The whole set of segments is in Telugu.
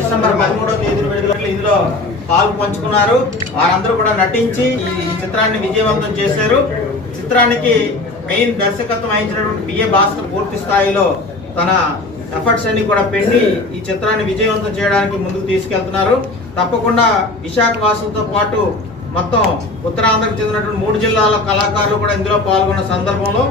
డిసెంబర్ 13వ తేదీన విడుదల ఇందులో పాలు పంచుకున్నారు. వారందరూ కూడా నటించి ఈ చిత్రాన్ని విజయవంతం చేశారు. చిత్రానికి మెయిన్ దర్శకత్వం వహించినటువంటి పిఏ భాస్కర్ పూర్తి స్థాయిలో తన ఎఫర్ట్స్ అన్ని కూడా పెట్టి ఈ చిత్రాన్ని విజయవంతం చేయడానికి ముందుకు తీసుకెళ్తున్నారు. తప్పకుండా విశాఖ వాసులతో పాటు మొత్తం ఉత్తరాంధ్రకు చెందినటువంటి 3 జిల్లాల కళాకారులు కూడా ఇందులో పాల్గొన్న సందర్భంలో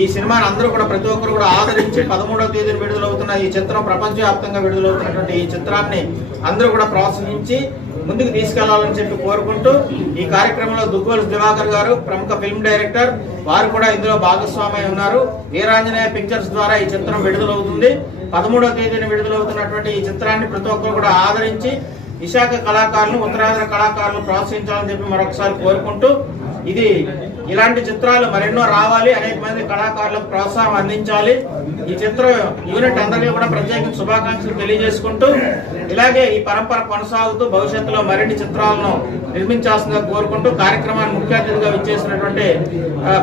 ఈ సినిమాని అందరూ కూడా ప్రతి ఒక్కరు కూడా ఆదరించి 13వ తేదీన విడుదలవుతున్న ఈ చిత్రం ప్రపంచవ్యాప్తంగా విడుదలవుతున్నటువంటి ఈ చిత్రాన్ని అందరూ కూడా ప్రోత్సహించి ముందుకు తీసుకెళ్లాలని చెప్పి కోరుకుంటూ ఈ కార్యక్రమంలో దుగ్గోలు దివాకర్ గారు ప్రముఖ ఫిల్మ్ డైరెక్టర్ వారు కూడా ఇందులో భాగస్వామి ఉన్నారు. వీరాంజనేయ పిక్చర్స్ ద్వారా ఈ చిత్రం విడుదలవుతుంది. 13వ తేదీన విడుదలవుతున్నటువంటి ఈ చిత్రాన్ని ప్రతి ఒక్కరు కూడా ఆదరించి విశాఖ కళాకారులు ఉత్తరాంధ్ర కళాకారులు ప్రోత్సహించాలని చెప్పి మరొకసారి కోరుకుంటూ ఇది ఇలాంటి చిత్రాలు మరెన్నో రావాలి, అనేక మంది కళాకారులకు ప్రోత్సాహం అందించాలి. ఈ చిత్ర యూనిట్ అందరికీ కూడా ప్రత్యేక శుభాకాంక్షలు తెలియజేసుకుంటూ ఇలాగే ఈ పరంపర కొనసాగుతూ భవిష్యత్తులో మరిన్ని చిత్రాలను నిర్మించాల్సిందిగా కోరుకుంటూ కార్యక్రమాన్ని ముఖ్య అతిథిగా విచ్చేసినటువంటి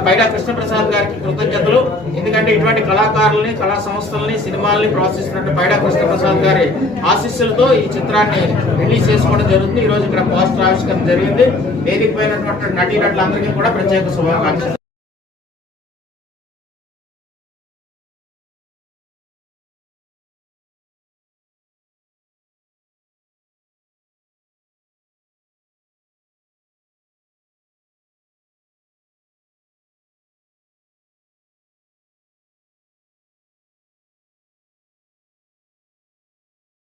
పైడా కృష్ణప్రసాద్ గారికి కృతజ్ఞతలు. ఎందుకంటే ఇటువంటి కళాకారుల్ని కళా సంస్థలని సినిమాల్ని ప్రోత్సహిస్తున్నట్టు పైడా కృష్ణప్రసాద్ గారి ఆశీస్సులతో ఈ చిత్రాన్ని రిలీజ్ చేసుకోవడం జరుగుతుంది. ఈ రోజు ఇక్కడ పోస్టర్ ఆవిష్కరణ జరిగింది. వేదిక పోయినటువంటి నటీనటులందరికీ కూడా ప్రత్యేక శుభాకాంక్షలు.